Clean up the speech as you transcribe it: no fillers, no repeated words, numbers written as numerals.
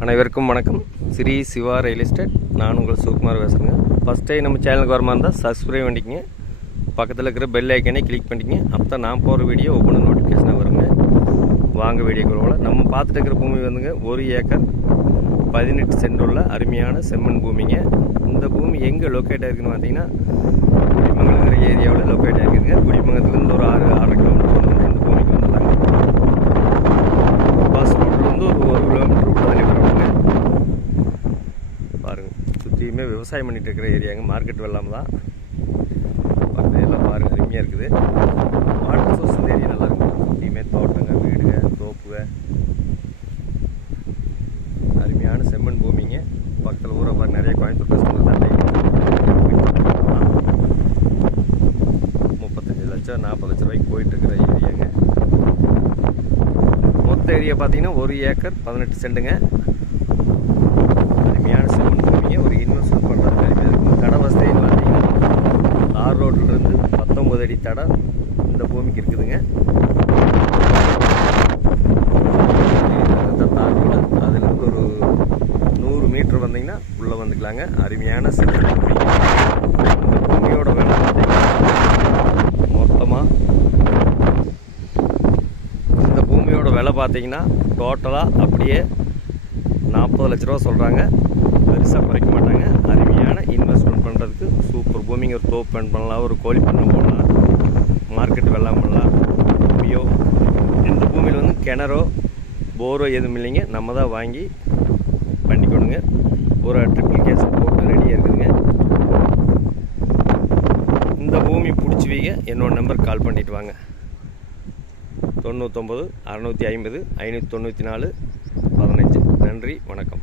அனைவருக்கும் வணக்கம். Sri Siva real estate. நான் உங்கள் சுகுமார் பேசுகிறேங்க. ஃபஸ்ட் டைம் நம்ம சேனலுக்கு வர மாதிரி இருந்தால் சப்ஸ்கிரைப் பண்ணிக்கங்க, பக்கத்தில் இருக்கிற பெல் ஐக்கனே கிளிக் பண்ணிக்கங்க. அப்போ தான் நான் போகிற வீடியோ ஒவ்வொரு நோட்டிஃபிகேஷனாக வருங்க. வாங்க வீடியோக்குள்ள. நம்ம பார்த்துட்டு இருக்கிற பூமி வந்துங்க 1 ஏக்கர் 18 சென்ட் உள்ள அருமையான செம்மண் பூமிங்க. இந்த பூமி எங்கே லொக்கேட் ஆகிருக்குன்னு பார்த்தீங்கன்னா குடிமங்கலங்கிற ஏரியாவில் லொக்கேட் ஆகிருக்குங்க. குடிமங்கலத்துலேருந்து ஒரு 6-6.5 கிலோமீட்டர் வந்து இந்த பூமிக்கு வந்துடலாங்க. பஸ் ரோட்லேருந்து ஒரு 1 கிலோமீட்டர் தள்ளி வரணுங்க. பாருங்கள், சுற்றியுமே விவசாயம் பண்ணிட்டு இருக்கிற ஏரியாங்க. மார்க்கெட் வெள்ளாமல் தான் எல்லாம் பாருங்கள், அருமையாக இருக்குது. வாட்டர் சோர்ஸ் இந்த ஏரியா நல்லா இருக்குது. சுற்றியுமே தோட்டங்க, வீடுங்க, தோப்புங்க, அருமையான செம்மண் பூமிங்க. பக்கத்தில் ஊரை பாருங்க, நிறைய கோயம்புத்தூர் பசங்க தான் 35 லட்சம் 40 லட்சம் ரூபாய்க்கு போயிட்டு இருக்கிற ஏரியாங்க. மொத்த ஏரியா பார்த்தீங்கன்னா 1 ஏக்கர் 18 சென்ட்டுங்க. அருமையான செம்மண் பூமிங்க. ஒரு இன்வெஸ்ட்மெண்ட் பண்ணுறது அருமையாக இருக்கும். தடை வசதின்னு பார்த்தீங்கன்னா தார் ரோட்லேருந்து 19 அடி தடை இந்த பூமிக்கு இருக்குதுங்க. தார் ரோடு அதுலேருந்து ஒரு 100 மீட்டர் வந்தீங்கன்னா உள்ளே வந்துக்கலாங்க. அருமையான செம்மண் பூமி. இந்த பூமியோட விலை பார்த்தீங்கன்னா மொத்தமாக இந்த பூமியோட விலை பார்த்தீங்கன்னா டோட்டலாக அப்படியே 40 லட்ச ரூபா சொல்கிறாங்க. பெருசாக குறைக்க மாட்டாங்க. அருமையான இன்வெஸ்ட்மெண்ட் பண்ணுறதுக்கு சூப்பர் பூமிங்க. ஒரு தோப்பு பண்ணலாம், ஒரு கோழி பண்ண போடலாம், மார்க்கெட் வெள்ளாம் பண்ணலாம். பூமியோ இந்த பூமியில் வந்து கிணறோ போரோ எதுவும் இல்லைங்க. நம்ம தான் வாங்கி பண்ணிக்கணுங்க. ஒரு ட்ரிப்பிள் கேஸ் போட்டு ரெடியாக இருக்குதுங்க. இந்த பூமி பிடிச்சிவீங்க, என்னோட நம்பர் கால் பண்ணிட்டு வாங்க. 99 650 594 15. நன்றி, வணக்கம்.